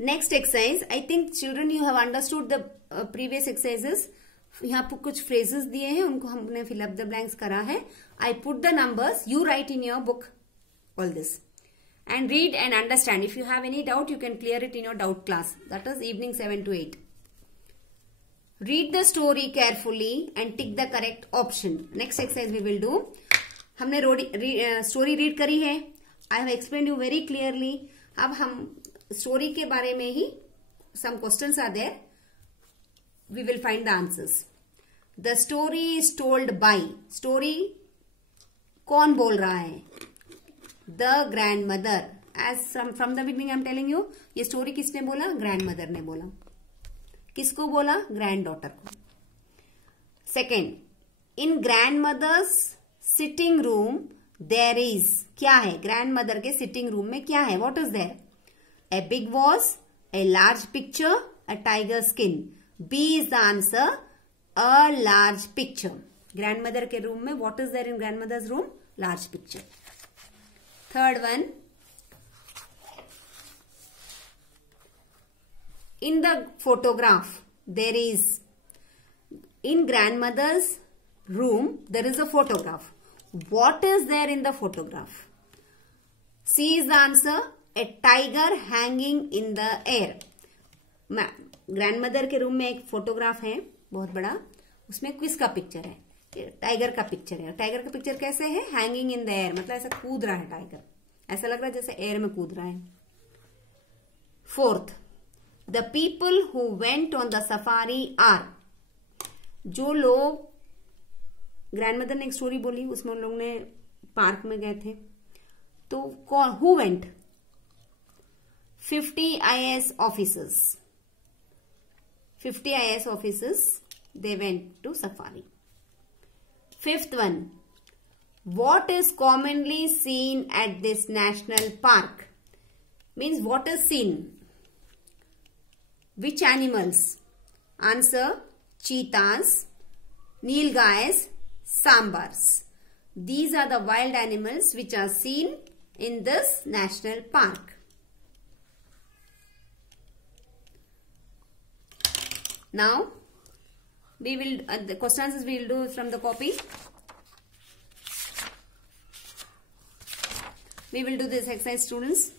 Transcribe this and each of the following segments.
Next exercise, I think children you have understood the previous exercises. यहाँ पर कुछ phrases दिए हैं, उनको हमने फिल अप द ब्लैंक्स करा है. I put the numbers, you right in your book all this and read and understand. If you have any doubt, you can clear it in your doubt class. That is evening 7 to 8. Read the story carefully and tick the correct option. Next exercise we will do. हमने story read करी है. I have explained you very clearly. अब हम story के बारे में ही some questions are there. We will find the answers. The story is told by. Story कौन बोल रहा है? The grandmother. As from the beginning I am telling you, ये story किसने बोला? Grandmother ने बोला. किसको बोला? Granddaughter को. Second, in grandmother's sitting room there is. क्या है? Grandmother के sitting room में क्या है? What is there? A big vase, a large picture, a tiger skin. B is the answer. A large picture. Grandmother के room में what is there in grandmother's room? Large picture. Third one, in the photograph there is, in grandmother's room there is a photograph. What is there in the photograph? C is the answer. A tiger hanging in the air. Grandmother के room में एक photograph है बहुत बड़ा, उसमें किसका picture है? Tiger का पिक्चर है. टाइगर का पिक्चर कैसे है? हैंगिंग इन द एयर, मतलब ऐसा कूद रहा है टाइगर, ऐसा लग रहा है जैसे एयर में कूद रहा है. Fourth, the people who went on the safari are. जो लोग, ग्रैंडमदर ने एक स्टोरी बोली, उसमें उन लोगों ने पार्क में गए थे, तो कौन? Who went? 50 IAS officers. 50 IAS officers, they went to safari. Fifth one, what is commonly seen at this national park? Means what is seen? Which animals? Answer, cheetahs, nilgais, sambars. These are the wild animals which are seen in this national park. Now, we will, the question answers we will do from the copy. We will do this exercise, students.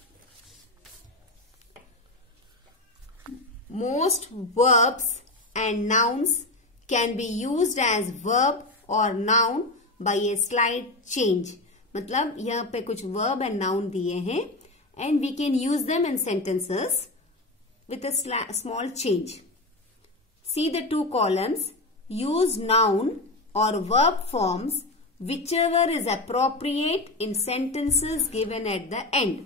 Most verbs and nouns can be used as verb or noun by a slight change. मतलब यहाँ पे कुछ verb and noun दिए हैं and we can use them in sentences with a small change. See the two columns. Use noun or verb forms whichever is appropriate in sentences given at the end.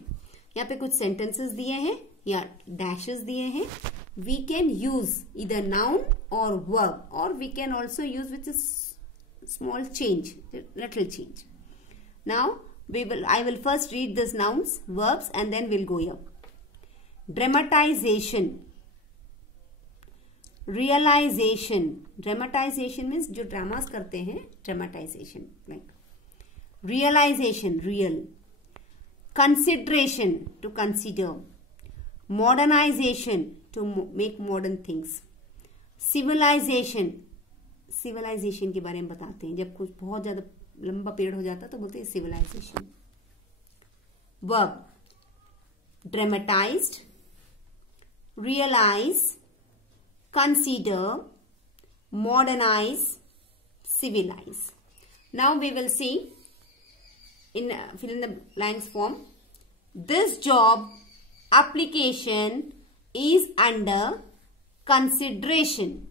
यहाँ पे कुछ sentences दिए हैं या dashes दिए हैं. We can use either noun or verb, or we can also use with a small change, little change. Now I will first read these nouns, verbs, and then we'll go here. Dramatization. Realization. Dramatization means जो dramas करते हैं, dramatization. Like realization, real. Consideration, to consider. Modernization, to make modern things. Civilization, civilization के बारे में बताते हैं. जब कुछ बहुत ज्यादा लंबा पीरियड हो जाता है तो बोलते हैं civilization. Verb, dramatized, realize, consider, modernize, civilize. Now we will see in fill in the blanks form. This job application is under consideration.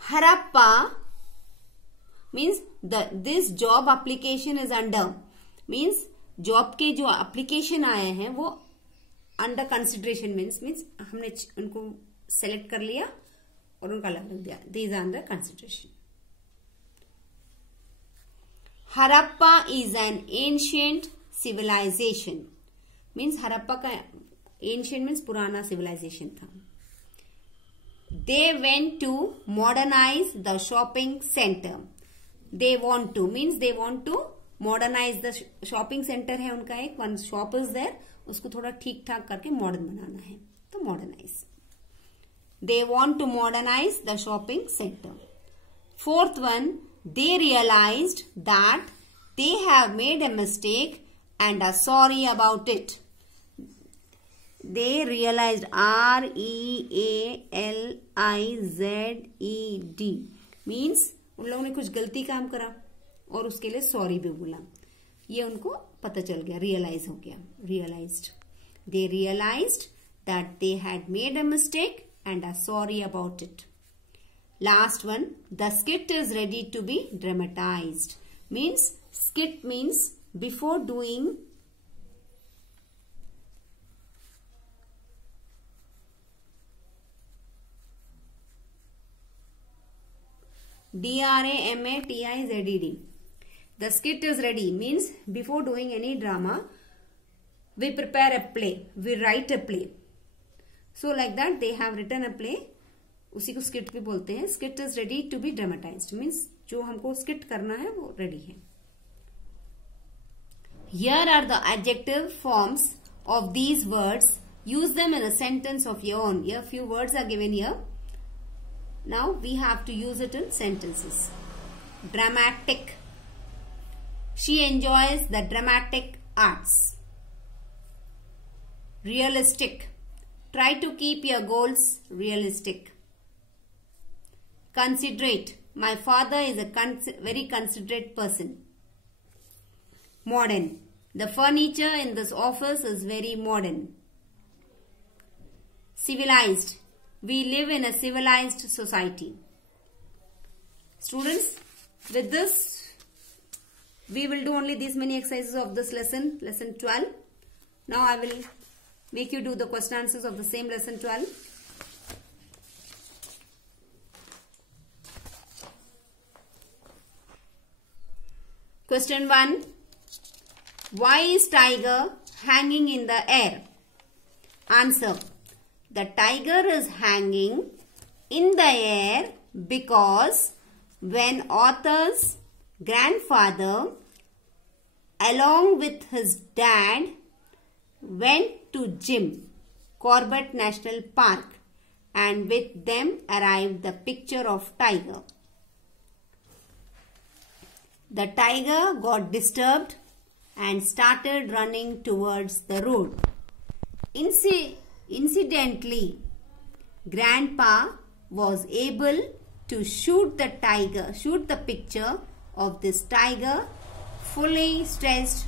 Harappa means this job application is under, means job के जो application आए हैं वो under consideration means हमने उनको select कर लिया और उनका अलग रख दिया. These are under consideration. Harappa is an ancient civilization. Means Harappa का एंशिएंट मीन्स पुराना सिविलाइजेशन था. They went to modernize the shopping centre. They want to means they want to modernize the shopping centre है उनका एक, वन शॉप इज देयर, उसको थोड़ा ठीक ठाक करके मॉडर्न बनाना है, तो modernize. They want to modernize the shopping centre. Fourth one, they realized that they have made a mistake and are sorry about it. They realized, REALIZED means उन लोगों ने कुछ गलती काम करा और उसके लिए सॉरी भी बोला. ये उनको पता चल गया, रियलाइज हो गया, realised. They realized that they had made a mistake and are sorry about it. Last one, the skit is ready to be dramatized. Means skit means before doing DRAMATIZED. The skit is ready means before doing any drama, we prepare a play, we write a play. So like that they have written a play, उसी को skit भी बोलते हैं. Skit is ready to be dramatized means जो हमको skit करना है वो ready है. Here are the adjective forms of these words. Use them in a sentence of your own. Here few words are given here. Now we have to use it in sentences. Dramatic. She enjoys the dramatic arts. Realistic. Try to keep your goals realistic. Considerate. My father is a very considerate person. Modern. The furniture in this office is very modern. Civilized. We live in a civilized society. Students, with this, we will do only these many exercises of this lesson, lesson 12. Now I will make you do the question answers of the same lesson 12. Question 1. Why is tiger hanging in the air? Answer. The tiger is hanging in the air because when author's grandfather along with his dad went to Jim Corbett National Park and with them arrived the picture of tiger. The tiger got disturbed and started running towards the road. Incidentally, Grandpa was able to shoot the picture of this tiger fully stretched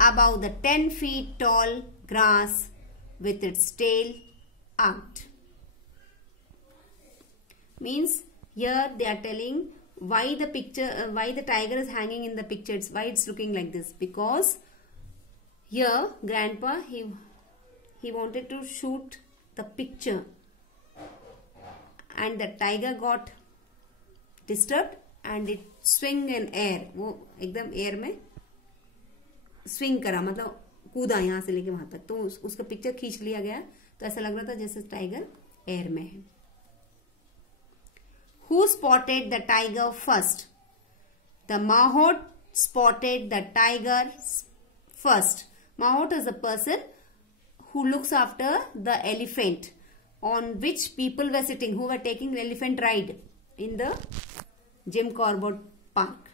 above the 10 feet tall grass with its tail out. Means here they are telling why the tiger is hanging in the picture. Why it's looking like this? Because here Grandpa he wanted to shoot the picture and the tiger got disturbed and it swing in air. वो एकदम air में swing करा, मतलब कूदा यहाँ से लेके वहां तक, तो उसका पिक्चर खींच लिया गया, तो ऐसा लग रहा था जैसे टाइगर एयर में है. Who spotted the tiger first? The mahout spotted the tiger first. Mahout is a person who looks after the elephant on which people were sitting, who were taking the elephant ride in the Jim Corbett Park.